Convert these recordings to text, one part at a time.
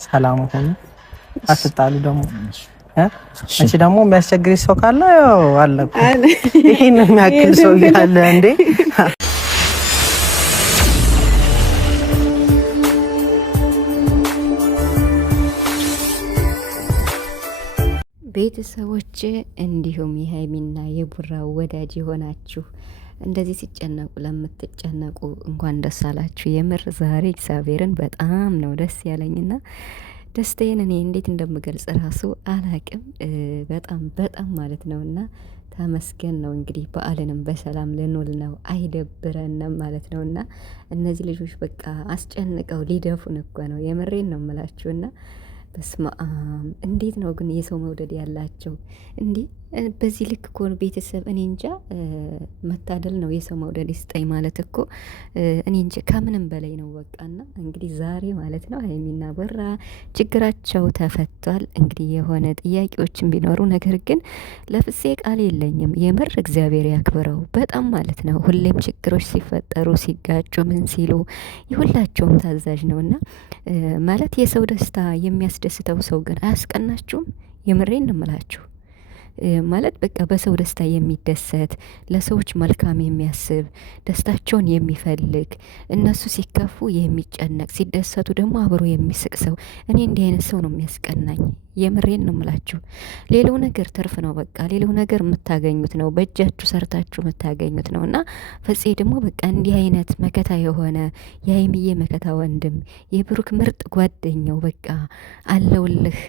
ሰላም ሁኑ። አትጣሉ ደግሞ አንቺ ደግሞ የሚያስቸግርሽ ሰው ካለ ያው አለ እኮ ይሄን የሚያክል ሰው ያለ እንዴ። ቤተሰቦች እንዲሁም የሀይሚና የቡራ ወዳጅ የሆናችሁ እንደዚህ ሲጨነቁ ለምትጨነቁ እንኳን ደስ አላችሁ። የምር ዛሬ እግዚአብሔርን በጣም ነው ደስ ያለኝና ደስታዬን እኔ እንዴት እንደምገልጽ ራሱ አላቅም። በጣም ማለት ነውና ተመስገን ነው። እንግዲህ በዓልንም በሰላም ልንውል ነው፣ አይደብረንም ማለት ነውና እነዚህ ልጆች በቃ አስጨንቀው ሊደፉን እኮ ነው። የምሬን ነው የምላችሁና በስመአብ እንዴት ነው ግን የሰው መውደድ ያላቸው እንዴ! በዚህ ልክ እኮ ቤተሰብ እኔ እንጃ መታደል ነው። የሰው መውደድ ይስጠኝ ማለት እኮ እኔ እንጃ ከምንም በላይ ነው። በቃና እንግዲህ ዛሬ ማለት ነው ሀይሚና ቦራ ችግራቸው ተፈቷል። እንግዲህ የሆነ ጥያቄዎችን ቢኖሩ ነገር ግን ለፍፄ ቃል የለኝም። የምር እግዚአብሔር ያክብረው በጣም ማለት ነው። ሁሌም ችግሮች ሲፈጠሩ ሲጋጩ ምን ሲሉ የሁላቸውም ታዛዥ ነውና ማለት የሰው ደስታ የሚያስደስተው ሰው ግን አያስቀናችሁም? የምሬን ነው የምላችሁ። ማለት በቃ በሰው ደስታ የሚደሰት ለሰዎች መልካም የሚያስብ ደስታቸውን የሚፈልግ እነሱ ሲከፉ የሚጨነቅ ሲደሰቱ ደግሞ አብሮ የሚስቅ ሰው እኔ እንዲህ አይነት ሰው ነው የሚያስቀናኝ። የምሬን ነው የምላችሁ። ሌላው ነገር ትርፍ ነው። በቃ ሌላው ነገር የምታገኙት ነው፣ በእጃችሁ ሰርታችሁ የምታገኙት ነው። እና ፍፄ ደግሞ በቃ እንዲህ አይነት መከታ የሆነ የሀይሚዬ መከታ ወንድም የብሩክ ምርጥ ጓደኛው በቃ አለውልህ።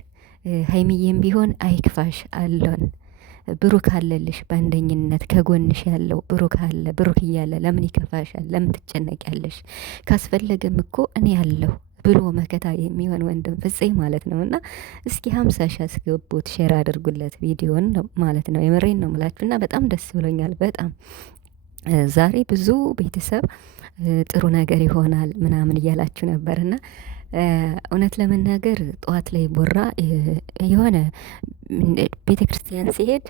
ሀይሚዬም ቢሆን አይክፋሽ አለን። ብሩክ አለልሽ በአንደኝነት ከጎንሽ ያለው ብሩክ አለ። ብሩክ እያለ ለምን ይከፋሻል? ለምን ትጨነቂያለሽ? ካስፈለገም እኮ እኔ ያለሁ ብሎ መከታ የሚሆን ወንድም ፍፄ ማለት ነው። እና እስኪ 50 ሺህ አስገቡት፣ ሼር አድርጉለት ቪዲዮን ማለት ነው። የምሬን ነው ምላችሁ እና በጣም ደስ ብሎኛል። በጣም ዛሬ ብዙ ቤተሰብ ጥሩ ነገር ይሆናል ምናምን እያላችሁ ነበርና እውነት ለመናገር ጠዋት ላይ ቦራ የሆነ ቤተ ክርስቲያን ሲሄድ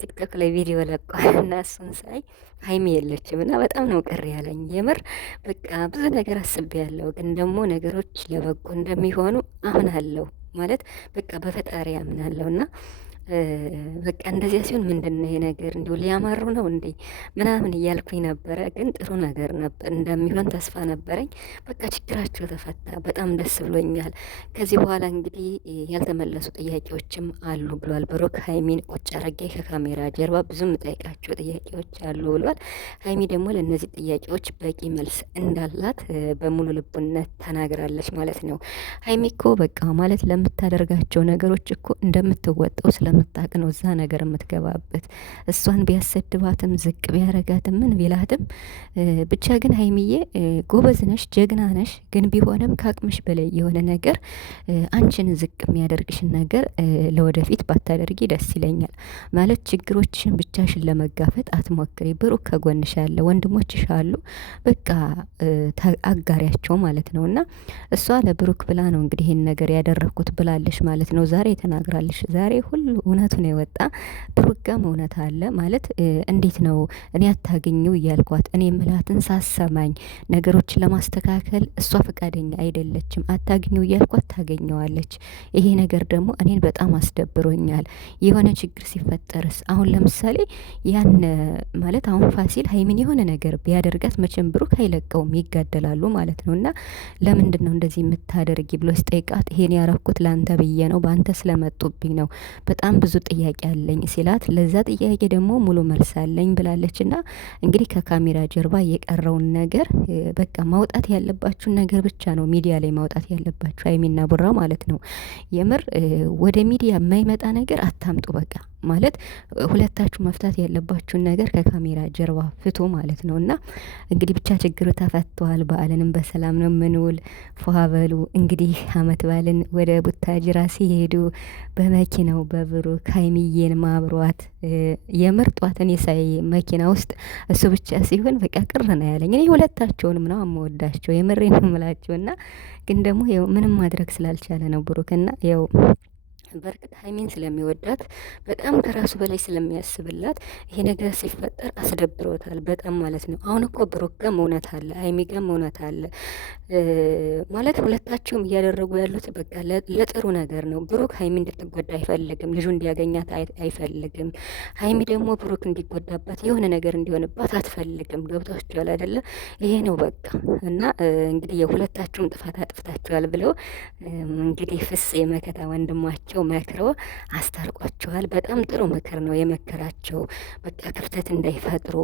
ቲክቶክ ላይ ቪዲዮ ለቋል እና እሱን ሳይ ሀይሚ የለችም እና በጣም ነው ቅር ያለኝ። የምር በቃ ብዙ ነገር አስቤያለሁ፣ ግን ደግሞ ነገሮች ለበጎ እንደሚሆኑ አምናለሁ። ማለት በቃ በፈጣሪ አምናለሁ እና በቃ እንደዚያ ሲሆን ምንድን ነው ይሄ ነገር እንዲሁ ሊያማሩ ነው እንዴ ምናምን እያልኩኝ ነበረ። ግን ጥሩ ነገር ነበር እንደሚሆን ተስፋ ነበረኝ። በቃ ችግራቸው ተፈታ፣ በጣም ደስ ብሎኛል። ከዚህ በኋላ እንግዲህ ያልተመለሱ ጥያቄዎችም አሉ ብሏል ብሩክ። ሀይሚን ቁጭ አረጌ ከካሜራ ጀርባ ብዙ የምጠይቃቸው ጥያቄዎች አሉ ብሏል። ሀይሚ ደግሞ ለእነዚህ ጥያቄዎች በቂ መልስ እንዳላት በሙሉ ልቡነት ተናግራለች ማለት ነው። ሀይሚ እኮ በቃ ማለት ለምታደርጋቸው ነገሮች እኮ እንደምትወጣው ስለምታውቅ ነው እዛ ነገር የምትገባበት። እሷን ቢያሰድባትም ዝቅ ቢያረጋትም ምን ቢላትም ብቻ ግን ሀይሚዬ ጎበዝ ነሽ፣ ጀግና ነሽ። ግን ቢሆንም ከአቅምሽ በላይ የሆነ ነገር አንቺን ዝቅ የሚያደርግሽን ነገር ለወደፊት ባታደርጊ ደስ ይለኛል። ማለት ችግሮችሽን ብቻሽን ለመጋፈጥ አትሞክሪ። ብሩክ ከጎንሽ አለ፣ ወንድሞችሽ አሉ። በቃ አጋሪያቸው ማለት ነው። እና እሷ ለብሩክ ብላ ነው እንግዲህ ይህን ነገር ያደረግኩት ብላለሽ ማለት ነው። ዛሬ ተናግራለሽ። ዛሬ ሁሉ እውነቱ ነው የወጣ። ብሩክ ጋም እውነት አለ ማለት እንዴት ነው እኔ አታገኘው እያልኳት እኔ ምላትን ሳሰማኝ ነገሮችን ለማስተካከል እሷ ፈቃደኛ አይደለችም። አታገኘው እያልኳት ታገኘዋለች። ይሄ ነገር ደግሞ እኔን በጣም አስደብሮኛል። የሆነ ችግር ሲፈጠርስ አሁን ለምሳሌ ያን ማለት አሁን ፋሲል ሀይሚን የሆነ ነገር ቢያደርጋት መቼም ብሩክ አይለቀውም፣ ይጋደላሉ ማለት ነው። እና ለምንድን ነው እንደዚህ የምታደርጊ ብሎ ሲጠይቃት ይሄን ያረኩት ላንተ ብዬ ነው፣ በአንተ ስለመጡብኝ ነው፣ በጣም ብዙ ጥያቄ አለኝ ሲላት ለዛ ጥያቄ ደግሞ ሙሉ መልስ አለኝ ብላለች። እና እንግዲህ ከካሜራ ጀርባ የቀረውን ነገር በቃ ማውጣት ያለባችሁን ነገር ብቻ ነው ሚዲያ ላይ ማውጣት ያለባችሁ ሀይሚና ቡራ ማለት ነው። የምር ወደ ሚዲያ የማይመጣ ነገር አታምጡ። በቃ ማለት ሁለታችሁ መፍታት ያለባችሁን ነገር ከካሜራ ጀርባ ፍቶ ማለት ነው። እና እንግዲህ ብቻ ችግሩ ተፈቷል። በዓልንም በሰላም ነው ምንውል። ፏበሉ እንግዲህ አመት በዓልን ወደ ቡታጅራ ሲሄዱ በመኪናው በብሩክ ሀይሚዬን ማብሯት የምርጧትን የሳይ መኪና ውስጥ እሱ ብቻ ሲሆን በቃ ቅር ነው ያለኝ። እኔ ሁለታቸውንም ነው የምወዳቸው፣ የምሬን ነው የምላቸው። እና ግን ደግሞ ምንም ማድረግ ስላልቻለ ነው ብሩክና ያው በእርግጥ ሀይሚን ስለሚወዳት በጣም ከራሱ በላይ ስለሚያስብላት ይሄ ነገር ሲፈጠር አስደብሮታል በጣም ማለት ነው። አሁን እኮ ብሩክ ጋም እውነት አለ፣ ሀይሚ ጋም እውነት አለ ማለት ሁለታቸውም እያደረጉ ያሉት በቃ ለጥሩ ነገር ነው። ብሩክ ሀይሚ እንድትጎዳ አይፈልግም፣ ልጁ እንዲያገኛት አይፈልግም። ሀይሚ ደግሞ ብሩክ እንዲጎዳባት የሆነ ነገር እንዲሆንባት አትፈልግም። ገብቷችኋል አይደለ? ይሄ ነው በቃ እና እንግዲህ የሁለታቸውም ጥፋት አጥፍታችኋል ብለው እንግዲህ ፍስ የመከታ ወንድማቸው መክረው አስታርቋቸዋል። በጣም ጥሩ ምክር ነው የመከራቸው። በቃ ክፍተት እንዳይፈጥሩ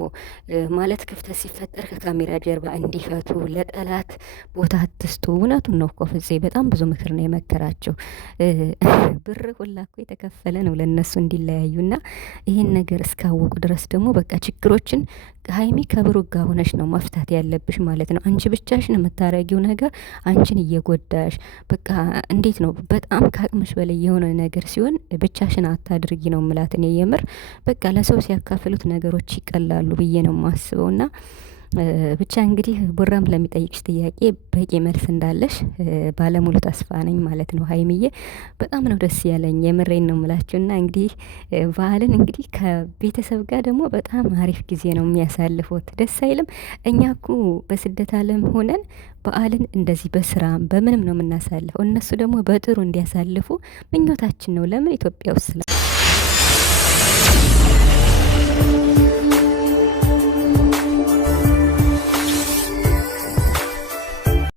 ማለት ክፍተት ሲፈጠር ከካሜራ ጀርባ እንዲፈቱ፣ ለጠላት ቦታ አትስጡ። እውነቱን ነው እኮ ፍፄ በጣም ብዙ ምክር ነው የመከራቸው። ብር ሁላ እኮ የተከፈለ ነው ለእነሱ እንዲለያዩና ይህን ነገር እስካወቁ ድረስ ደግሞ በቃ ችግሮችን ሀይሚ ከብሩክ ጋር ሆነሽ ነው መፍታት ያለብሽ ማለት ነው። አንቺ ብቻሽን የምታረጊው ነገር አንቺን እየጎዳሽ በቃ እንዴት ነው በጣም ከአቅምሽ በላይ የሆነ ነገር ሲሆን ብቻሽን አታድርጊ ነው ምላት። እኔ የምር በቃ ለሰው ሲያካፍሉት ነገሮች ይቀላሉ ብዬ ነው የማስበውና ብቻ እንግዲህ ቡራም ለሚጠይቅሽ ጥያቄ በቂ መልስ እንዳለሽ ባለሙሉ ተስፋ ነኝ ማለት ነው። ሀይሚዬ በጣም ነው ደስ ያለኝ የምሬን ነው የምላችሁና እንግዲህ በዓልን እንግዲህ ከቤተሰብ ጋር ደግሞ በጣም አሪፍ ጊዜ ነው የሚያሳልፉት። ደስ አይልም? እኛ እኮ በስደት ዓለም ሆነን በዓልን እንደዚህ በስራም በምንም ነው የምናሳልፈው። እነሱ ደግሞ በጥሩ እንዲያሳልፉ ምኞታችን ነው። ለምን ኢትዮጵያ ውስጥ